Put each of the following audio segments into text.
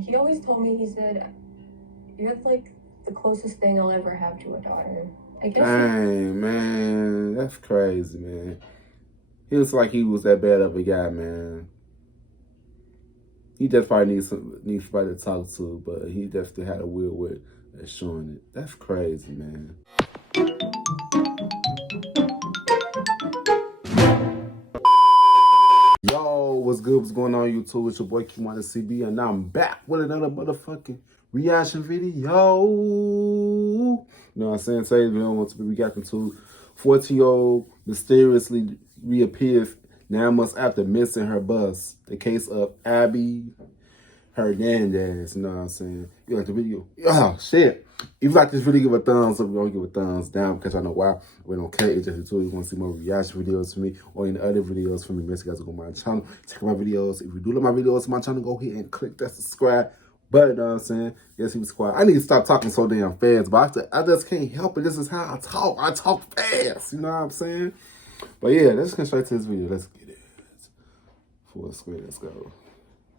He always told me, he said, you're like the closest thing I'll ever have to a daughter. I guess. Dang, man. That's crazy, man. He looks like he was that bad of a guy, man. He just probably needs somebody to talk to, but he definitely had a weird way of showing it. That's crazy, man. Yo, what's good? What's going on, YouTube? It's your boy Kewonis CB, and now I'm back with another motherfucking reaction video. You know what I'm saying? Today's video wants to be reacting to 14-year-old mysteriously reappears 9 months after missing her bus. The case of Abby Hernandez. You know what I'm saying? You like the video? Oh, shit. If you like this video, give a thumbs up. If you don't, give a thumbs down, because I know why. We don't care. It's just you want to see more reaction videos from me or any other videos from me. Make sure you guys go to my channel. Check my videos. If you do like my videos on my channel, go ahead and click that subscribe button. You know what I'm saying? Yes, he was quiet. I need to stop talking so damn fast, but I just can't help it. This is how I talk. I talk fast. You know what I'm saying? But yeah, let's get straight to this video. Let's get it. Full screen. Let's go.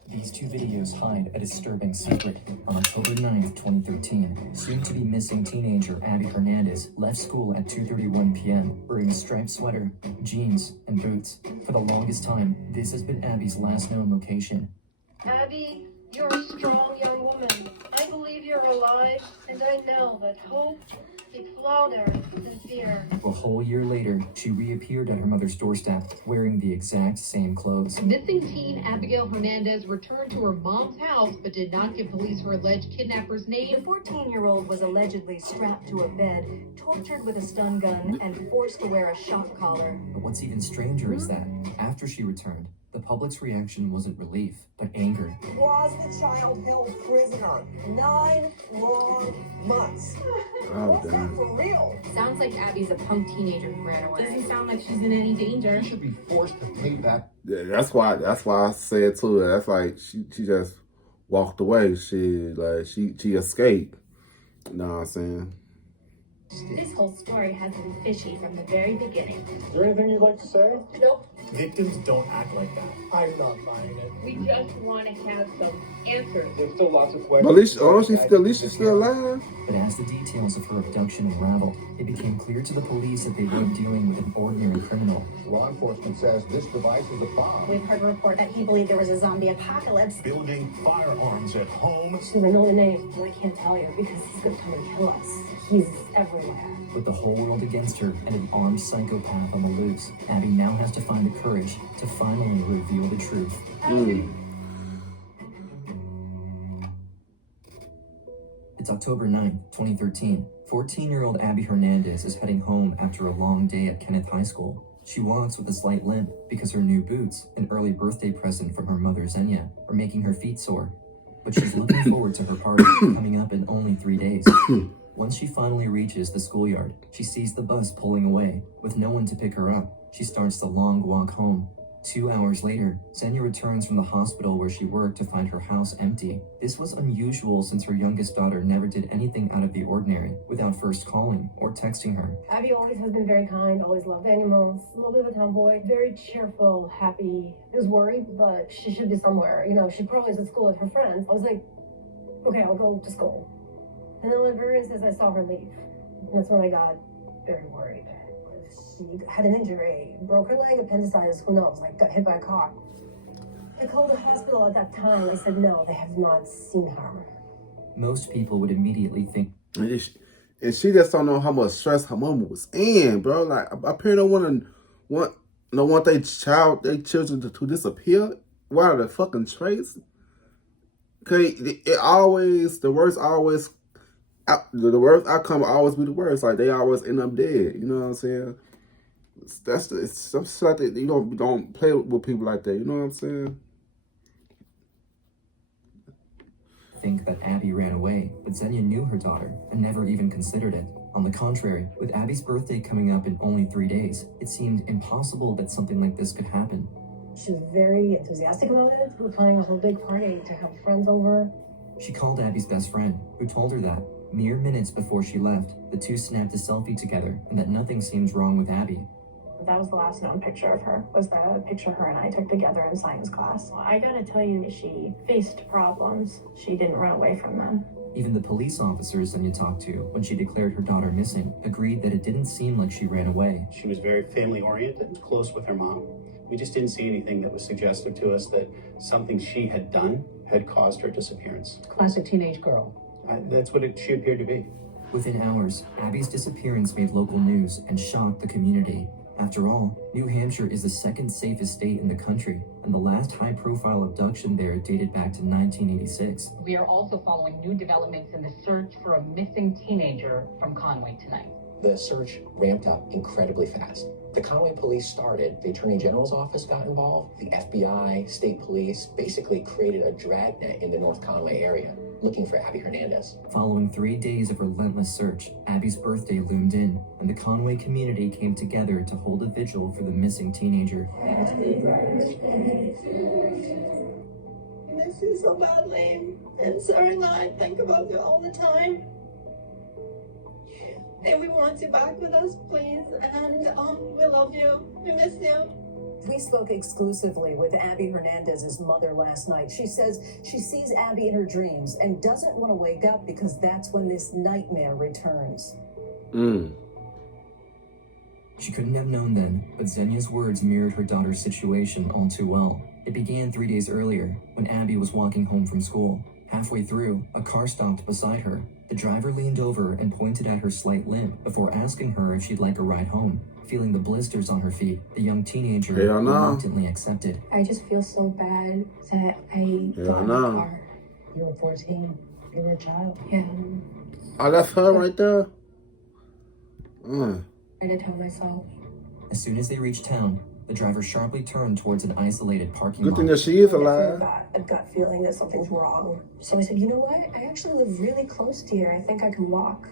These two videos hide a disturbing secret. On October 9th, 2013, soon-to-be missing teenager Abby Hernandez left school at 2:31 p.m. wearing a striped sweater, jeans, and boots. For the longest time, this has been Abby's last known location. Abby, you're a strong young woman. I believe you're alive, and I know that hope speaks louder than fear. A whole year later, she reappeared at her mother's doorstep, wearing the exact same clothes. Missing teen Abigail Hernandez returned to her mom's house, but did not give police her alleged kidnapper's name. The 14-year-old was allegedly strapped to a bed, tortured with a stun gun, and forced to wear a shock collar. But what's even stranger is that, after she returned, the public's reaction wasn't relief, but anger. Was the child held prisoner 9 long months? Oh, damn. For real? Sounds like Abby's a punk teenager who ran away. Doesn't sound like she's in any danger. She should be forced to pay back. Yeah, that's why I said to her. That's like she just walked away. She escaped. You know what I'm saying? This whole story has been fishy from the very beginning. Is there anything you'd like to say? Nope. Victims don't act like that. I'm not buying it. We just want to have some answers. There's still lots of But questions. at least she's still alive. But as the details of her abduction unraveled, it became clear to the police that they weren't dealing with an ordinary criminal. Law enforcement says this device is a bomb. We've heard a report that he believed there was a zombie apocalypse. Building firearms at home. She doesn't know the name. I can't tell you because he's gonna come and kill us. He's everywhere. With the whole world against her and an armed psychopath on the loose, Abby now has to find the courage to finally reveal the truth. It's October 9th, 2013. 14-year-old Abby Hernandez is heading home after a long day at Kenneth High School. She walks with a slight limp because her new boots, an early birthday present from her mother Xenia, are making her feet sore. But she's looking forward to her party coming up in only 3 days. Once she finally reaches the schoolyard, she sees the bus pulling away. With no one to pick her up, she starts the long walk home. 2 hours later, Xenia returns from the hospital where she worked to find her house empty. This was unusual since her youngest daughter never did anything out of the ordinary without first calling or texting her. Abby always has been very kind, always loved animals, a little bit of a tomboy, very cheerful, happy. I was worried, but she should be somewhere. You know, she probably is at school with her friends. I was like, okay, I'll go to school. And the librarian says I saw her leave. And that's when I got very worried. She had an injury, broke her leg, appendicitis, who knows, like got hit by a car. I called the hospital at that time. They said no, they have not seen her. Most people would immediately think, And she just don't know how much stress her mama was in, bro. Like, a parent don't want their children to disappear. What are the fucking traits? Okay, the worst outcome will always be the worst. Like, they always end up dead. You know what I'm saying? It's some shit like that. You don't play with people like that. You know what I'm saying? Think that Abby ran away, but Xenia knew her daughter and never even considered it. On the contrary, with Abby's birthday coming up in only 3 days, it seemed impossible that something like this could happen. She was very enthusiastic about it. We were planning a whole big party to have friends over. She called Abby's best friend, who told her that, mere minutes before she left, the two snapped a selfie together and that nothing seems wrong with Abby. That was the last known picture of her, was the picture her and I took together in science class. I gotta tell you, she faced problems. She didn't run away from them. Even the police officers Zenya talked to when she declared her daughter missing agreed that it didn't seem like she ran away. She was very family-oriented, close with her mom. We just didn't see anything that was suggestive to us that something she had done had caused her disappearance. Classic teenage girl. That's what she appeared to be. Within hours, Abby's disappearance made local news and shocked the community. After all, New Hampshire is the second safest state in the country, and the last high-profile abduction there dated back to 1986. We are also following new developments in the search for a missing teenager from Conway tonight. The search ramped up incredibly fast. The Conway police started, the Attorney General's office got involved, the FBI, state police basically created a dragnet in the North Conway area, looking for Abby Hernandez. Following 3 days of relentless search, Abby's birthday loomed in, and the Conway community came together to hold a vigil for the missing teenager. I miss you so badly. And sorry that I think about you all the time. And we want you back with us, please. And we love you. We miss you. We spoke exclusively with Abby Hernandez's mother last night. She says she sees Abby in her dreams and doesn't want to wake up because that's when this nightmare returns. She couldn't have known then, but Zenya's words mirrored her daughter's situation all too well. It began 3 days earlier, when Abby was walking home from school. Halfway through, a car stopped beside her. The driver leaned over and pointed at her slight limp before asking her if she'd like a ride home. Feeling the blisters on her feet, the young teenager reluctantly accepted. I just feel so bad that I got in the car. You were 14. You were a child. Yeah. Oh, that's her right there? I did tell myself. As soon as they reached town, the driver sharply turned towards an isolated parking lot. Good thing that she is alive. A gut feeling that something's wrong. So I said, you know what? I actually live really close to here. I think I can walk.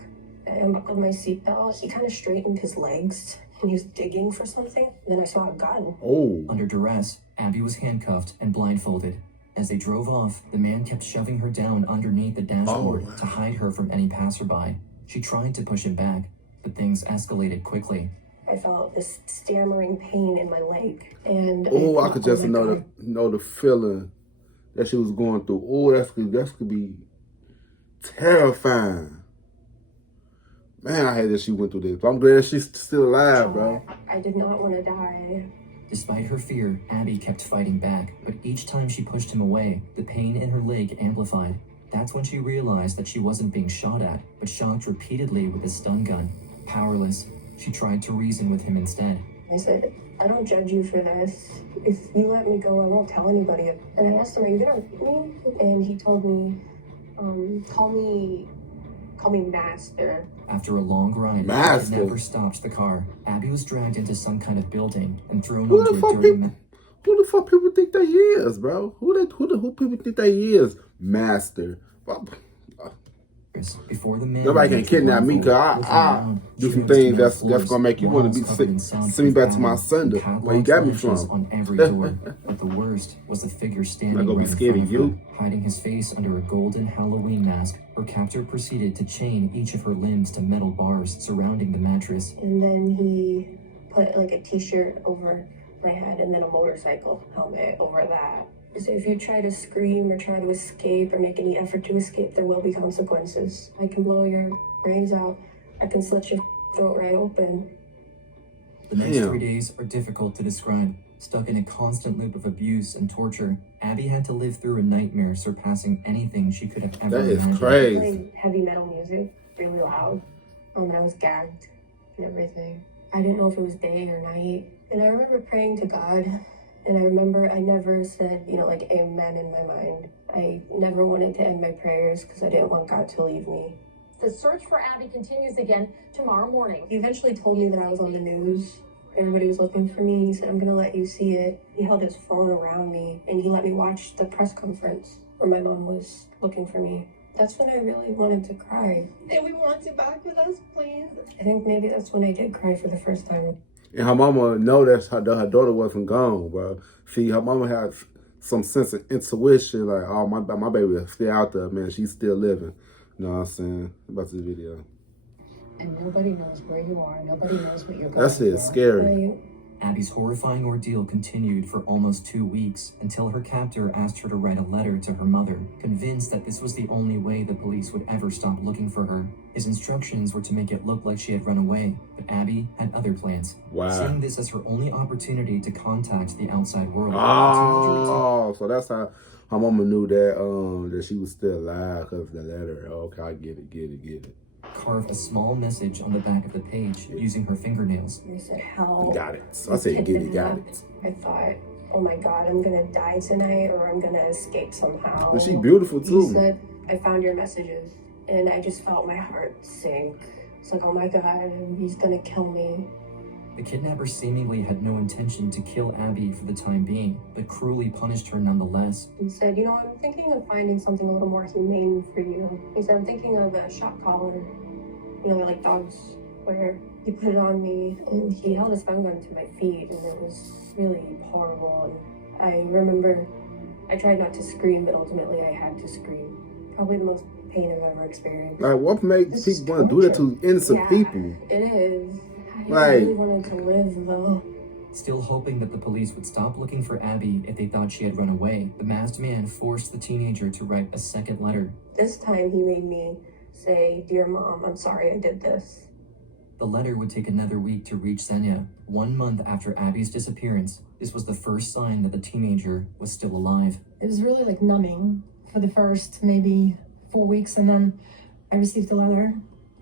I unbuckled my seatbelt. He kind of straightened his legs and he was digging for something. And then I saw a gun. Oh. Under duress, Abby was handcuffed and blindfolded. As they drove off, the man kept shoving her down underneath the dashboard to hide her from any passerby. She tried to push him back, but things escalated quickly. I felt this stammering pain in my leg, and I could just know the feeling that she was going through. Oh, that could be terrifying. Man, I hate that she went through this. But I'm glad she's still alive, bro. I did not want to die. Despite her fear, Abby kept fighting back, but each time she pushed him away, the pain in her leg amplified. That's when she realized that she wasn't being shot at, but shocked repeatedly with a stun gun. Powerless, she tried to reason with him instead. I said, I don't judge you for this. If you let me go, I won't tell anybody. And I asked him, are you gonna hit me? And he told me, call me Master. After a long ride, Master. it never stopped the car. Abby was dragged into some kind of building and thrown onto a dirty Who the fuck people think they is, bro? Who people think they is? Master. Before the man nobody can kidnap me because I do some things that's gonna make you want to send me back to my sender where you got me from. On every door, but the worst was the figure standing right in front of her, hiding his face under a golden Halloween mask. Her captor proceeded to chain each of her limbs to metal bars surrounding the mattress. And then he put like a t-shirt over my head and then a motorcycle helmet over that. So if you try to scream or try to escape or make any effort to escape, there will be consequences. I can blow your brains out. I can slit your throat right open. The next 3 days are difficult to describe. Stuck in a constant loop of abuse and torture, Abby had to live through a nightmare surpassing anything she could have ever imagined. That is crazy. Playing heavy metal music, really loud. And I was gagged and everything. I didn't know if it was day or night. And I remember praying to God. And I remember I never said, like amen in my mind. I never wanted to end my prayers because I didn't want God to leave me. The search for Abby continues again tomorrow morning. He eventually told me that I was on the news. Everybody was looking for me. He said, I'm going to let you see it. He held his phone around me and he let me watch the press conference where my mom was looking for me. That's when I really wanted to cry. And we want you back with us, please. I think maybe that's when I did cry for the first time. And her mama know that her daughter wasn't gone, bro. See, her mama had some sense of intuition, like, oh, my baby is still out there, man. She's still living. You know what I'm saying? About this video. And nobody knows where you are. Nobody knows what you're going That's it. for. Scary. Abby's horrifying ordeal continued for almost 2 weeks until her captor asked her to write a letter to her mother, convinced that this was the only way the police would ever stop looking for her. His instructions were to make it look like she had run away, but Abby had other plans. Wow. Seeing this as her only opportunity to contact the outside world. Oh, so that's how her mama knew that she was still alive because of the letter. Okay, I get it. Carve a small message on the back of the page using her fingernails. They said, how? Got it. So I said, get it. I thought, oh my God, I'm gonna die tonight or I'm gonna escape somehow. But she beautiful too. He said, I found your messages and I just felt my heart sink. It's like, oh my God, he's gonna kill me. The kidnapper seemingly had no intention to kill Abby for the time being, but cruelly punished her nonetheless. He said, I'm thinking of finding something a little more humane for you. He said, I'm thinking of a shock collar, like dogs wear. He put it on me and he held his stun gun to my feet and it was really horrible. And I remember I tried not to scream, but ultimately I had to scream. Probably the most pain I've ever experienced. Like, what makes people want to do that to innocent people? It is. I Like, really wanted to live though. Still hoping that the police would stop looking for Abby if they thought she had run away, the masked man forced the teenager to write a second letter. This time he made me say, Dear Mom, I'm sorry I did this. The letter would take another week to reach Xenia. 1 month after Abby's disappearance, this was the first sign that the teenager was still alive. It was really like numbing for the first maybe 4 weeks, and then I received a letter.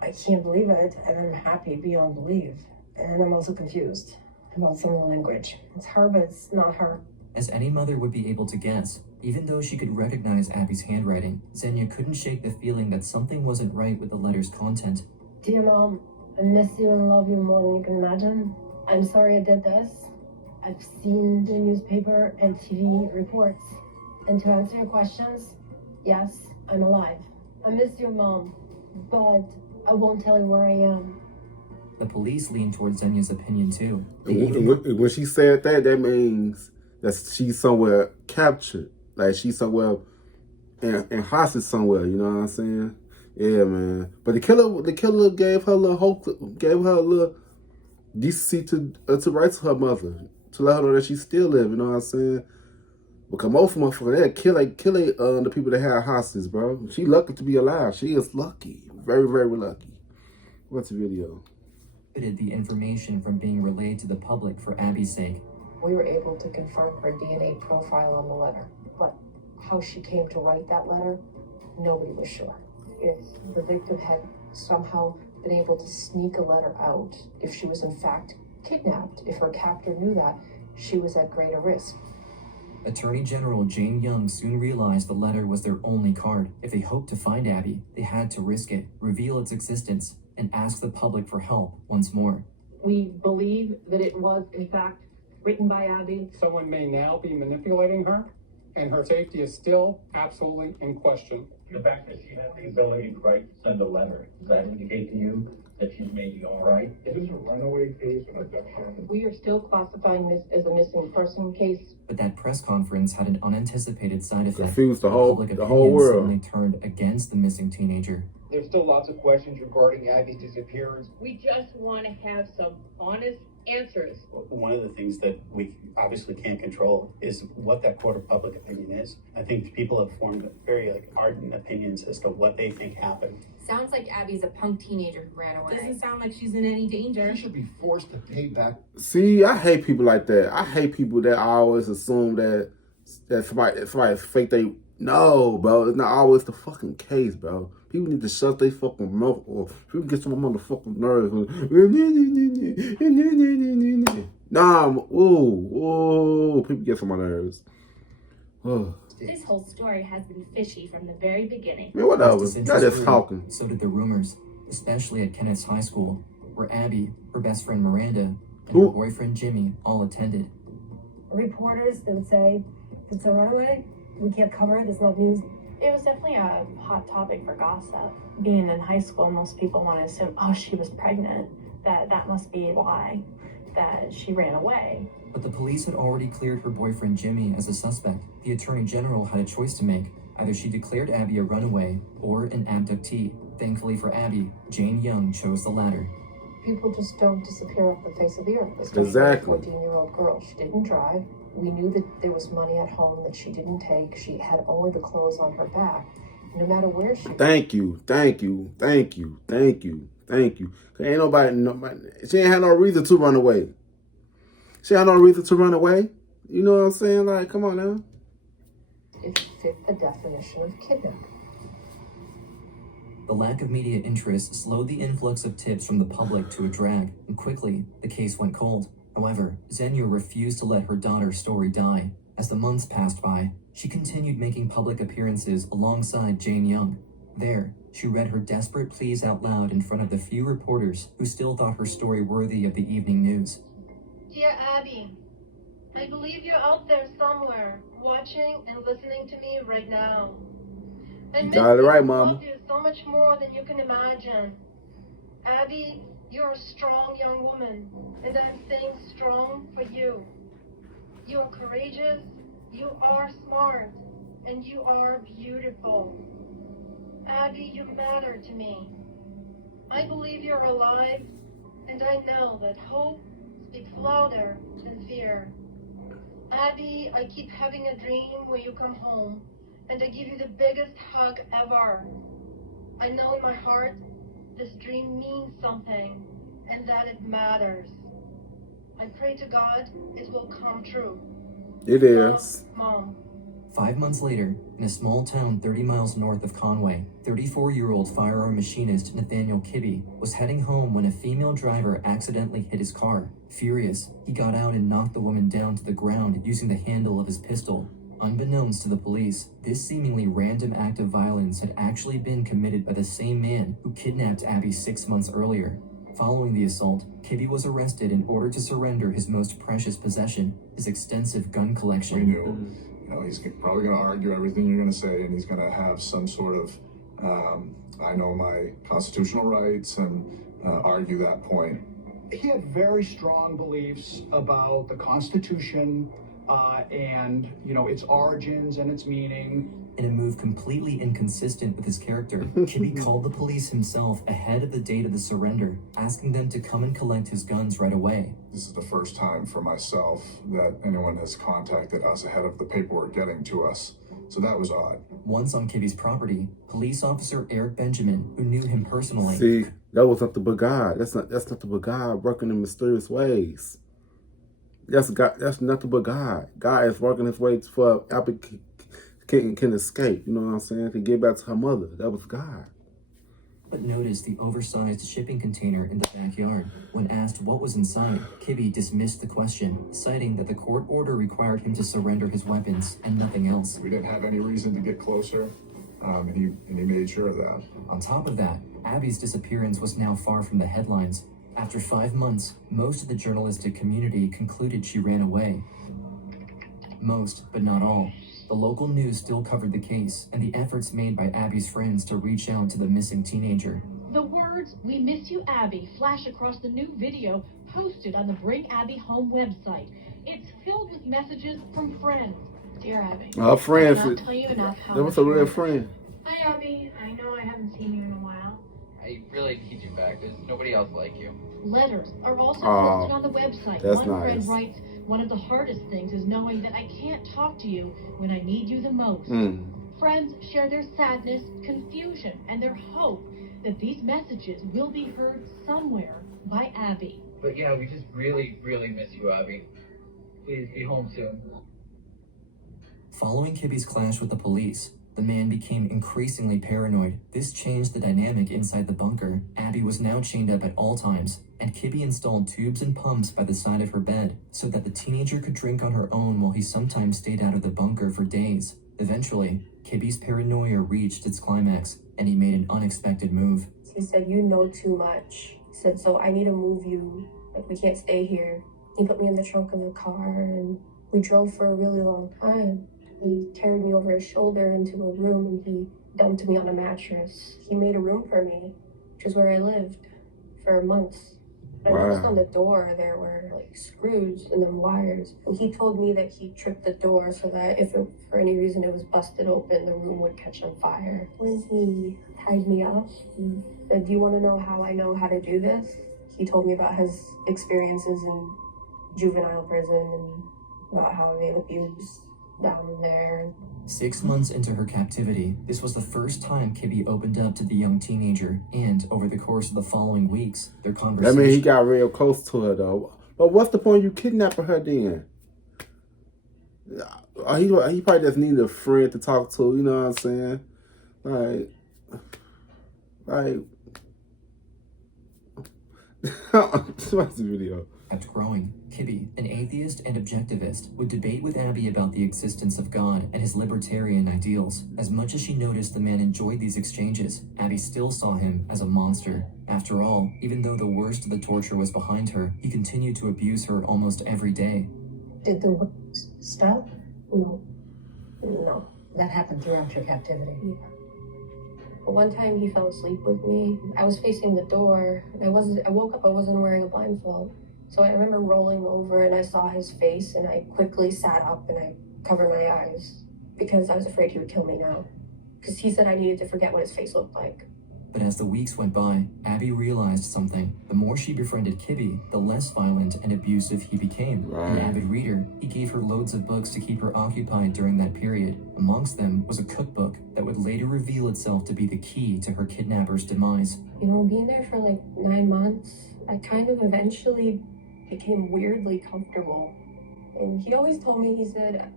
I can't believe it, and I'm happy beyond belief. And I'm also confused about some of the language. It's her, but it's not her. As any mother would be able to guess, even though she could recognize Abby's handwriting, Xenia couldn't shake the feeling that something wasn't right with the letter's content. Dear Mom, I miss you and love you more than you can imagine. I'm sorry I did this. I've seen the newspaper and TV reports. And to answer your questions, yes, I'm alive. I miss your mom, but I won't tell you where I am. The police leaned towards Xenia's opinion too. When she said that, that means that she's somewhere captured. Like she's somewhere in hostage somewhere, you know what I'm saying? Yeah, man. But the killer gave her a little hope, gave her a little decency to write to her mother, to let her know that she still live, you know what I'm saying? Because most motherfuckers, they kill the people that have hostage, bro. She lucky to be alive. She is lucky. Very, very lucky. What's the video? The information from being relayed to the public for Abby's sake. We were able to confirm her DNA profile on the letter, but how she came to write that letter, nobody was sure. If the victim had somehow been able to sneak a letter out, if she was in fact kidnapped, if her captor knew that, she was at greater risk. Attorney General Jane Young soon realized the letter was their only card. If they hoped to find Abby, they had to risk it, reveal its existence, and ask the public for help once more. We believe that it was, in fact, written by Abby. Someone may now be manipulating her, and her safety is still absolutely in question. The fact that she had the ability to send a letter, does that indicate to you that she's maybe all right? Is this a runaway case or abduction? We are still classifying this as a missing person case. But that press conference had an unanticipated side effect. Confused the whole world. Suddenly turned against the missing teenager. There's still lots of questions regarding Abby's disappearance. We just want to have some honest answers. One of the things that we obviously can't control is what that court of public opinion is. I think people have formed very ardent opinions as to what they think happened. Sounds like Abby's a punk teenager who ran away. Doesn't sound like she's in any danger. She should be forced to pay back. See, I hate people like that. I hate people that always assume that somebody fake they... No, bro. It's not always the fucking case, bro. People need to shut their fucking mouth off. People get some motherfucking nerves. People get some nerves. This whole story has been fishy from the very beginning. Man, whatever. Not just talking. So did the rumors, especially at Kenneth's high school, where Abby, her best friend Miranda, and her boyfriend Jimmy all attended. Reporters, they would say, if it's a runaway, we can't cover it, it's not news. It was definitely a hot topic for gossip. Being in high school, most people want to assume, oh, she was pregnant. That must be why, that she ran away. But the police had already cleared her boyfriend Jimmy as a suspect. The Attorney General had a choice to make. Either she declared Abby a runaway or an abductee. Thankfully for Abby, Jane Young chose the latter. People just don't disappear off the face of the earth. This Exactly. 14-year-old girl. She didn't drive. We knew that there was money at home that she didn't take. She had only the clothes on her back. No matter where she Thank you. Ain't nobody, she ain't had no reason to run away. She had no reason to run away. You know what I'm saying? Like, come on now. it fit the definition of kidnapping. The lack of media interest slowed the influx of tips from the public to a drag, and quickly, the case went cold. However, Xenia refused to let her daughter's story die. As the months passed by, she continued making public appearances alongside Jane Young. There, she read her desperate pleas out loud in front of the few reporters who still thought her story worthy of the evening news. Dear Abby, I believe you're out there somewhere, watching and listening to me right now. I miss Got it you right, and Mama. love you so much more than you can imagine. Abby, you're a strong young woman, and I'm staying strong for you. You are courageous, you are smart, and you are beautiful. Abby, you matter to me. I believe you're alive, and I know that hope speaks louder than fear. Abby, I keep having a dream where you come home, and I give you the biggest hug ever. I know in my heart this dream means something, and that it matters. I pray to God it will come true. It is. Mom. 5 months later, in a small town 30 miles north of Conway, 34-year-old firearm machinist Nathaniel Kibbe was heading home when a female driver accidentally hit his car. Furious, he got out and knocked the woman down to the ground using the handle of his pistol. Unbeknownst to the police, this seemingly random act of violence had actually been committed by the same man who kidnapped Abby 6 months earlier. Following the assault, Kibbe was arrested in order to surrender his most precious possession, his extensive gun collection. We knew, he's probably going to argue everything you're going to say, and he's going to have some sort of, I know my constitutional rights, and argue that point. He had very strong beliefs about the Constitution and, its origins and its meaning. In a move completely inconsistent with his character, Kibbe called the police himself ahead of the date of the surrender, asking them to come and collect his guns right away. This is the first time for myself that anyone has contacted us ahead of the paperwork getting to us. So that was odd. Once on Kibbe's property, police officer Eric Benjamin, who knew him personally. See, that was nothing but God. That's nothing but God working in mysterious ways. That's God. That's nothing but God. God is working his way for Abby can escape. You know what I'm saying? To get back to her mother. That was God. But noticed the oversized shipping container in the backyard. When asked what was inside, Kibbe dismissed the question, citing that the court order required him to surrender his weapons and nothing else. We didn't have any reason to get closer, and he made sure of that. On top of that, Abby's disappearance was now far from the headlines. After 5 months, most of the journalistic community concluded she ran away. Most, but not all. The local news still covered the case and the efforts made by Abby's friends to reach out to the missing teenager. The words, "We miss you, Abby," flash across the new video posted on the Bring Abby Home website. It's filled with messages from friends. Dear Abby, Our friends. I cannot tell you enough how That was a much real you- friend. Hi Abby, I know I haven't seen you in a while. I really need you back. There's nobody else like you. Letters are also Oh, posted on the website. that's One friend nice. writes, "One of the hardest things is knowing that I can't talk to you when I need you the most." Friends share their sadness, confusion, and their hope that these messages will be heard somewhere by Abby. But yeah, we just really, really miss you, Abby. Please be home soon. Following Kibbe's clash with the police, the man became increasingly paranoid. This changed the dynamic inside the bunker. Abby was now chained up at all times, and Kibbe installed tubes and pumps by the side of her bed so that the teenager could drink on her own while he sometimes stayed out of the bunker for days. Eventually, Kibbe's paranoia reached its climax, and he made an unexpected move. He said, "You know too much." He said, "So I need to move you. Like, we can't stay here." He put me in the trunk of the car, and we drove for a really long time. He carried me over his shoulder into a room, and he dumped me on a mattress. He made a room for me, which is where I lived for months. I noticed on the door there were like screws and then wires. And he told me that he tripped the door so that if it, for any reason it was busted open, the room would catch on fire. When he tied me up, he said, "Do you want to know how I know how to do this?" He told me about his experiences in juvenile prison and about how they abused down there. 6 months into her captivity, this was the first time Kibbe opened up to the young teenager, and over the course of the following weeks, their conversation... I mean, he got real close to her, though. But what's the point of you kidnapping her then? He probably just needed a friend to talk to, you know what I'm saying? Like, what's the video? Kept growing. Kibbe, an atheist and objectivist, would debate with Abby about the existence of God and his libertarian ideals. As much as she noticed the man enjoyed these exchanges, Abby still saw him as a monster. After all, even though the worst of the torture was behind her, he continued to abuse her almost every day. Did the work stop? No. That happened throughout your captivity. Yeah. But one time he fell asleep with me. I was facing the door. And I woke up, I wasn't wearing a blindfold. So I remember rolling over and I saw his face and I quickly sat up and I covered my eyes because I was afraid he would kill me now. Because he said I needed to forget what his face looked like. But as the weeks went by, Abby realized something. The more she befriended Kibbe, the less violent and abusive he became. An avid reader, he gave her loads of books to keep her occupied during that period. Amongst them was a cookbook that would later reveal itself to be the key to her kidnapper's demise. You know, being there for like 9 months, I kind of eventually became weirdly comfortable. And he always told me, he said,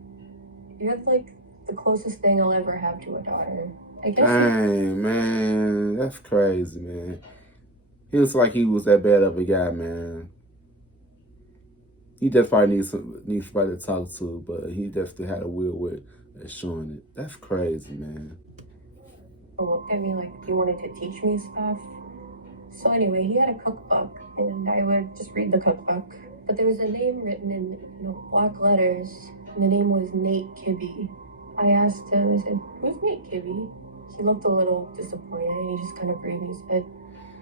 you're like the closest thing I'll ever have to a daughter. I guess. Dang, man. That's crazy, man. He looks like he was that bad of a guy, man. He just probably needs somebody to talk to, but he definitely had a will with showing it. That's crazy, man. He looked at me like he wanted to teach me stuff. So anyway, he had a cookbook, and I would just read the cookbook. But there was a name written in, black letters, and the name was Nate Kibbe. I asked him, I said, who's Nate Kibbe? He looked a little disappointed, and he just kind of breathed. He said,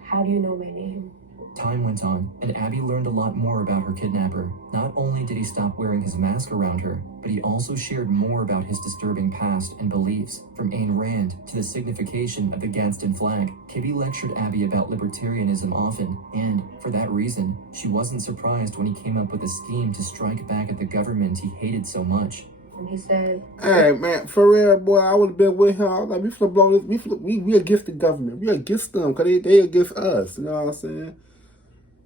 how do you know my name? Time went on, and Abby learned a lot more about her kidnapper. Not only did he stop wearing his mask around her, but he also shared more about his disturbing past and beliefs. From Ayn Rand to the signification of the Gadsden flag, Kibbe lectured Abby about libertarianism often, and, for that reason, she wasn't surprised when he came up with a scheme to strike back at the government he hated so much. And he said, hey, man, for real, boy, I would have been with him. I was like, we finna blow this. We against the government. We against them, because they against us. You know what I'm saying?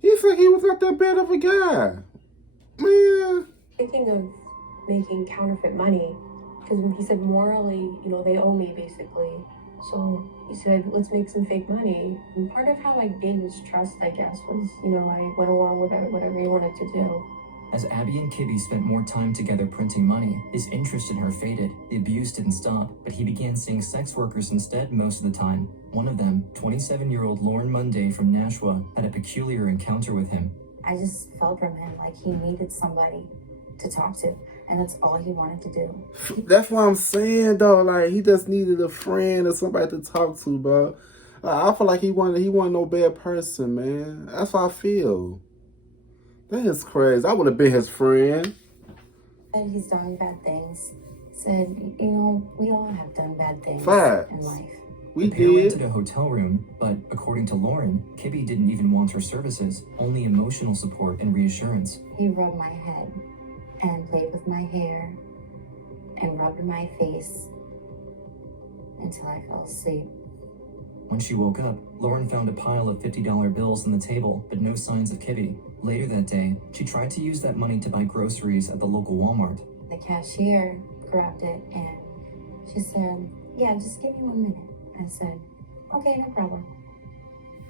He said he was not that bad of a guy. Man. Thinking of making counterfeit money, because he said morally, they owe me, basically. So he said, let's make some fake money. And part of how I gained his trust, I guess, was, I went along with whatever he wanted to do. As Abby and Kibbe spent more time together printing money, his interest in her faded. The abuse didn't stop, but he began seeing sex workers instead most of the time. One of them, 27-year-old Lauren Monday from Nashua, had a peculiar encounter with him. I just felt from him like he needed somebody to talk to, and that's all he wanted to do. That's what I'm saying, though. Like, he just needed a friend or somebody to talk to, bro. I feel like he wasn't no bad person, man. That's how I feel. That is crazy. I would have been his friend. And he's done bad things. Said, we all have done bad things in life. The pair rented a hotel room, but according to Lauren, Kibbe didn't even want her services, only emotional support and reassurance. He rubbed my head and played with my hair and rubbed my face until I fell asleep. When she woke up, Lauren found a pile of $50 bills on the table, but no signs of Kibbe. Later that day, she tried to use that money to buy groceries at the local Walmart. The cashier grabbed it and she said, yeah, just give me 1 minute. I said, okay, no problem.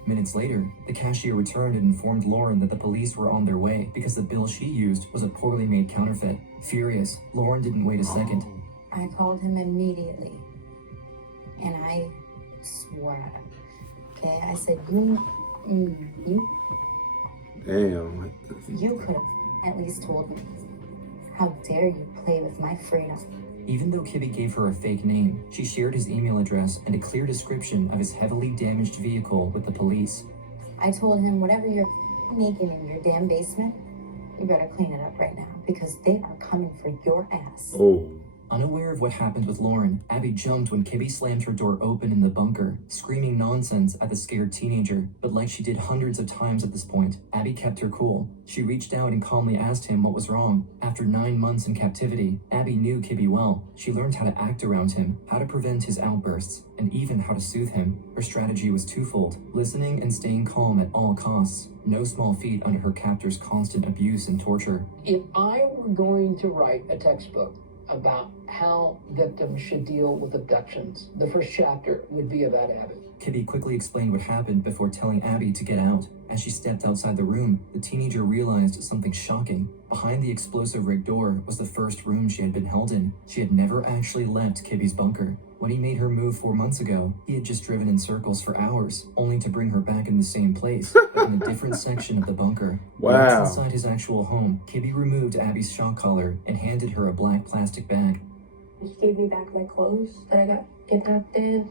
Minutes later, the cashier returned and informed Lauren that the police were on their way because the bill she used was a poorly made counterfeit. Furious, Lauren didn't wait a second. I called him immediately and I swore at him. Okay, I said, you damn. You could have at least told me. How dare you play with my freedom? Even though Kibbe gave her a fake name, she shared his email address and a clear description of his heavily damaged vehicle with the police. I told him, whatever you're making in your damn basement, you better clean it up right now because they are coming for your ass. Oh. Unaware of what happened with Lauren, Abby jumped when Kibby slammed her door open in the bunker, screaming nonsense at the scared teenager. But like she did hundreds of times at this point, Abby kept her cool. She reached out and calmly asked him what was wrong. After 9 months in captivity, Abby knew Kibby well. She learned how to act around him, how to prevent his outbursts, and even how to soothe him. Her strategy was twofold: listening and staying calm at all costs. No small feat under her captor's constant abuse and torture. If I were going to write a textbook about how victims should deal with abductions, the first chapter would be about Abby. Kibby quickly explained what happened before telling Abby to get out. As she stepped outside the room, the teenager realized something shocking. Behind the explosive rig door was the first room she had been held in. She had never actually left Kibby's bunker. When he made her move 4 months ago, he had just driven in circles for hours, only to bring her back in the same place, but in a different section of the bunker. Wow. Once inside his actual home, Kibby removed Abby's shock collar and handed her a black plastic bag. He gave me back my clothes that I got kidnapped in,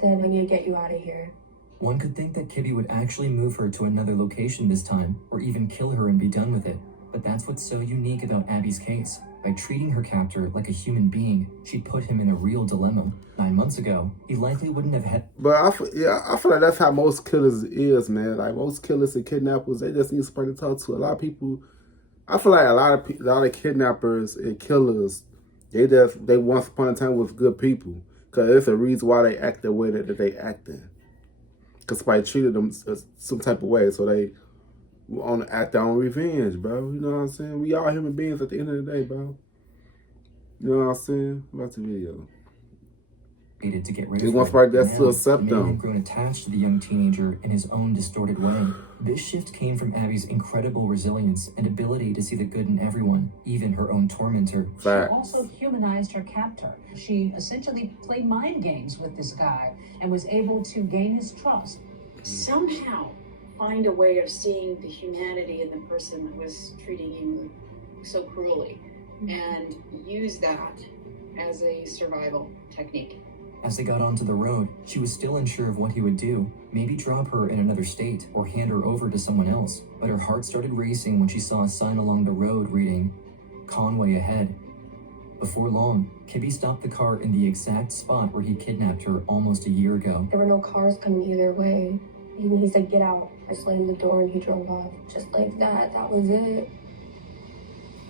said, I need to get you out of here. One could think that Kibby would actually move her to another location this time, or even kill her and be done with it. But that's what's so unique about Abby's case. By treating her captor like a human being, she put him in a real dilemma. 9 months ago, he likely wouldn't have had... But I feel like that's how most killers is, man. Like, most killers and kidnappers, they just need somebody to talk to. A lot of people... I feel like a lot of kidnappers and killers, they once upon a time was good people. Because there's a reason why they act the way that they act in. Because somebody treated them some type of way, so they want to act their own revenge, bro. You know what I'm saying? We all human beings at the end of the day, bro. You know what I'm saying? About the video. To get rid Just of wants her. somebody that's to accept The man them. had grown attached to the young teenager in his own distorted way. This shift came from Abby's incredible resilience and ability to see the good in everyone, even her own tormentor. She also humanized her captor. She essentially played mind games with this guy and was able to gain his trust. Somehow find a way of seeing the humanity in the person that was treating you so cruelly and use that as a survival technique. As they got onto the road, she was still unsure of what he would do. Maybe drop her in another state or hand her over to someone else. But her heart started racing when she saw a sign along the road reading, "Conway ahead." Before long, Kibby stopped the car in the exact spot where he kidnapped her almost a year ago. There were no cars coming either way. Even he said, get out. I slammed the door and he drove off. Just like that. That was it.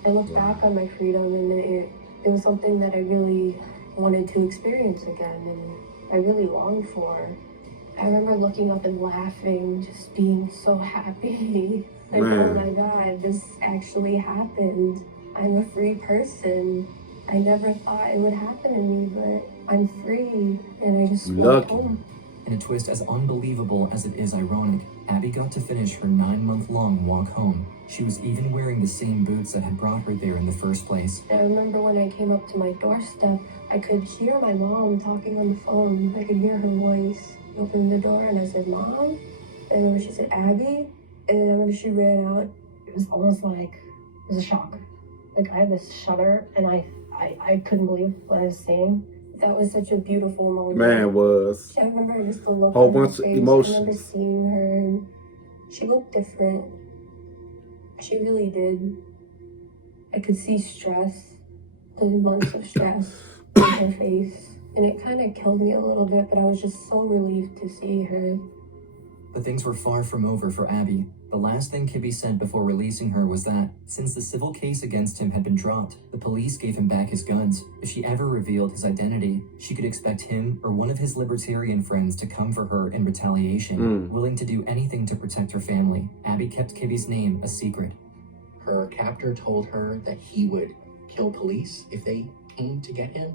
I looked back on my freedom and it was something that I really wanted to experience again and I really longed for. I remember looking up and laughing, just being so happy. Like, oh my God, this actually happened. I'm a free person. I never thought it would happen to me, but I'm free and I just walked home. In a twist as unbelievable as it is ironic, Abby got to finish her 9-month-long walk home. She was even wearing the same boots that had brought her there in the first place. I remember when I came up to my doorstep, I could hear my mom talking on the phone. I could hear her voice. I opened the door and I said, Mom? And I remember she said, Abby? And then I remember she ran out. It was almost like, it was a shock. Like I had this shudder and I couldn't believe what I was seeing. That was such a beautiful moment. Man, was. I remember just the look Whole on her bunch of face. emotions. I remember seeing her and she looked different. She really did. I could see stress, those months of stress on her face. And it kind of killed me a little bit, but I was just so relieved to see her. But things were far from over for Abby. The last thing Kibby said before releasing her was that, since the civil case against him had been dropped, the police gave him back his guns. If she ever revealed his identity, she could expect him or one of his libertarian friends to come for her in retaliation, willing to do anything to protect her family. Abby kept Kibby's name a secret. Her captor told her that he would kill police if they came to get him,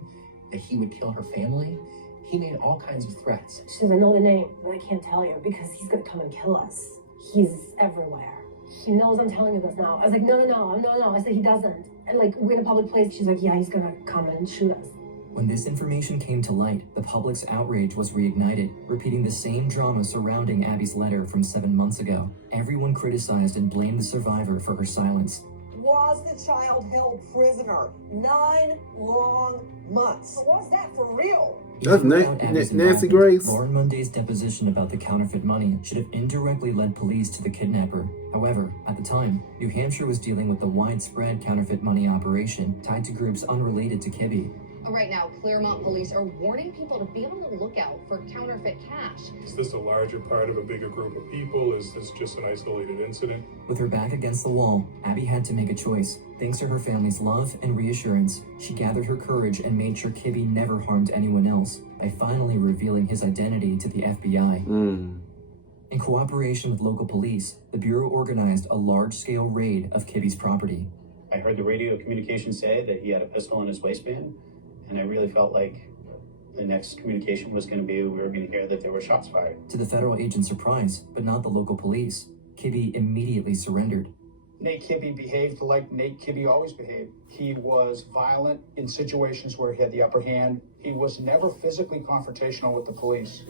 that he would kill her family. He made all kinds of threats. She says, I know the name, but I can't tell you because he's gonna come and kill us. He's everywhere. He knows I'm telling you this now. I was like, no. I said, he doesn't. And like, we're in a public place. She's like, yeah, he's gonna come and shoot us. When this information came to light, the public's outrage was reignited, repeating the same drama surrounding Abby's letter from 7 months ago. Everyone criticized and blamed the survivor for her silence. Was the child held prisoner 9 long months? Was that for real? That's Nancy Grace. Lauren Monday's deposition about the counterfeit money should have indirectly led police to the kidnapper. However, at the time, New Hampshire was dealing with a widespread counterfeit money operation tied to groups unrelated to Kibby. Right now, Claremont police are warning people to be on the lookout for counterfeit cash. Is this a larger part of a bigger group of people? Is this just an isolated incident? With her back against the wall, Abby had to make a choice. Thanks to her family's love and reassurance, she gathered her courage and made sure Kibbe never harmed anyone else by finally revealing his identity to the FBI. In cooperation with local police, the Bureau organized a large-scale raid of Kibbe's property. I heard the radio communication say that he had a pistol in his waistband, and I really felt like the next communication was going to be we were going to hear that there were shots fired. To the federal agent's surprise, but not the local police, Kibbe immediately surrendered. Nate Kibbe behaved like Nate Kibbe always behaved. He was violent in situations where he had the upper hand. He was never physically confrontational with the police.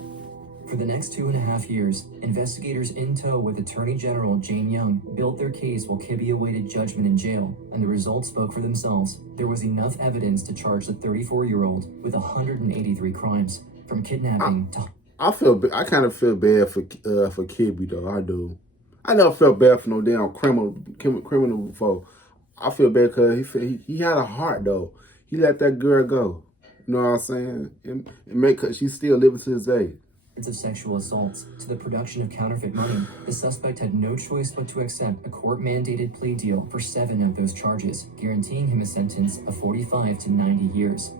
For the next 2.5 years, investigators in tow with Attorney General Jane Young built their case while Kibbe awaited judgment in jail, and the results spoke for themselves. There was enough evidence to charge the 34-year-old with 183 crimes, from kidnapping to... I kind of feel bad for Kibbe, though. I do. I never felt bad for no damn criminal before. I feel bad because he had a heart, though. He let that girl go. You know what I'm saying? And make her, she's still living to this day. Of sexual assaults to the production of counterfeit money, the suspect had no choice but to accept a court-mandated plea deal for 7 of those charges, guaranteeing him a sentence of 45 to 90 years.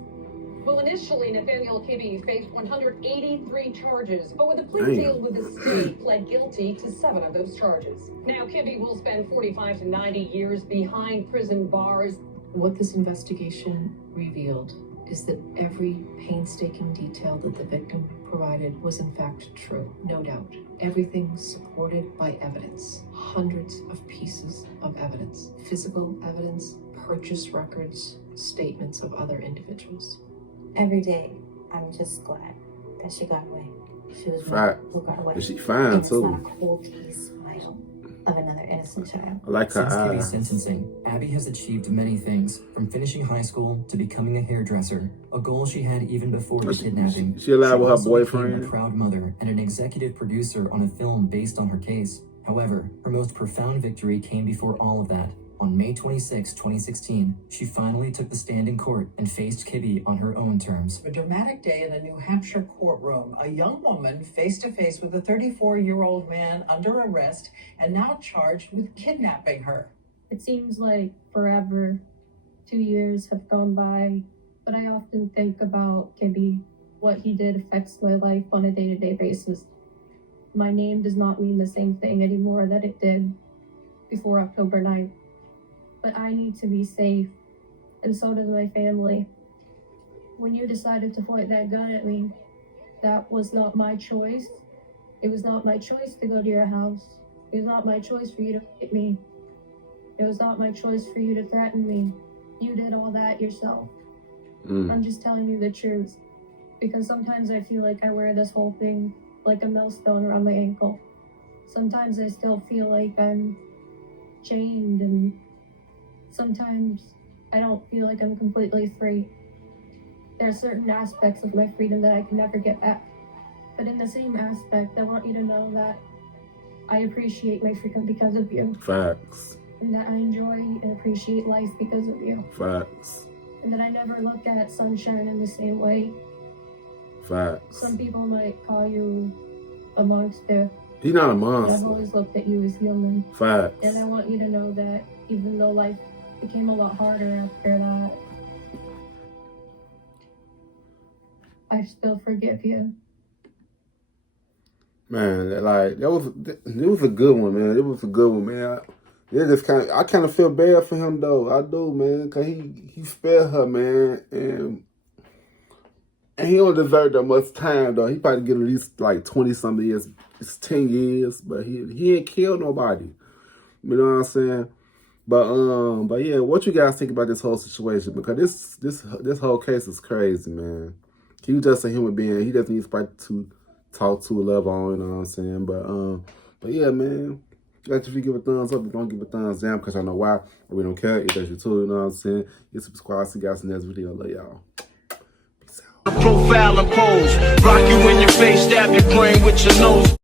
Well, initially, Nathaniel Kibbe faced 183 charges, but with a plea deal with the state, pled guilty to 7 of those charges. Now, Kibbe will spend 45 to 90 years behind prison bars. What this investigation revealed is that every painstaking detail that the victim provided was in fact true, no doubt. Everything supported by evidence. Hundreds of pieces of evidence. Physical evidence, purchase records, statements of other individuals. Every day, I'm just glad that she got away. She was right. Who got away. And she fine, and too. It's not a cold case smile of another innocent child. I like her Since Kibbe's eyes. sentencing, Abby has achieved many things, from finishing high school to becoming a hairdresser, a goal she had even before the kidnapping. She alive with her also boyfriend? became a proud mother and an executive producer on a film based on her case. However, her most profound victory came before all of that. On May 26, 2016, she finally took the stand in court and faced Kibbe on her own terms. A dramatic day in a New Hampshire courtroom. A young woman face-to-face with a 34-year-old man under arrest and now charged with kidnapping her. It seems like forever. 2 years have gone by, but I often think about Kibbe. What he did affects my life on a day-to-day basis. My name does not mean the same thing anymore that it did before October 9th. But I need to be safe, and so does my family. When you decided to point that gun at me, that was not my choice. It was not my choice to go to your house. It was not my choice for you to hit me. It was not my choice for you to threaten me. You did all that yourself. I'm just telling you the truth, because sometimes I feel like I wear this whole thing like a millstone around my ankle. Sometimes I still feel like I'm chained, and sometimes I don't feel like I'm completely free. There are certain aspects of my freedom that I can never get back. But in the same aspect, I want you to know that I appreciate my freedom because of you. Facts. And that I enjoy and appreciate life because of you. Facts. And that I never look at sunshine in the same way. Facts. Some people might call you a monster. He's not a I've monster. always looked at you as human. Facts. And I want you to know that even though life became a lot harder after that, I still forgive you. Man, like it was a good one, man. It was a good one, man. I kind of feel bad for him though. I do, man, cause he spared her, man, and he don't deserve that much time though. He probably get at least like 20-something years. It's 10 years, but he ain't killed nobody. You know what I'm saying? But yeah, what you guys think about this whole situation? Because this whole case is crazy, man. He was just a human being. He doesn't need somebody to talk to, love on, you know what I'm saying? But yeah, man. If you give a thumbs up, you don't give a thumbs down, because I know why. We don't care. If that's your tool, you know what I'm saying? Hit subscribe. See you guys in the next video. Love y'all. Profile and pose, rock you in your face, stab your brain with your nose.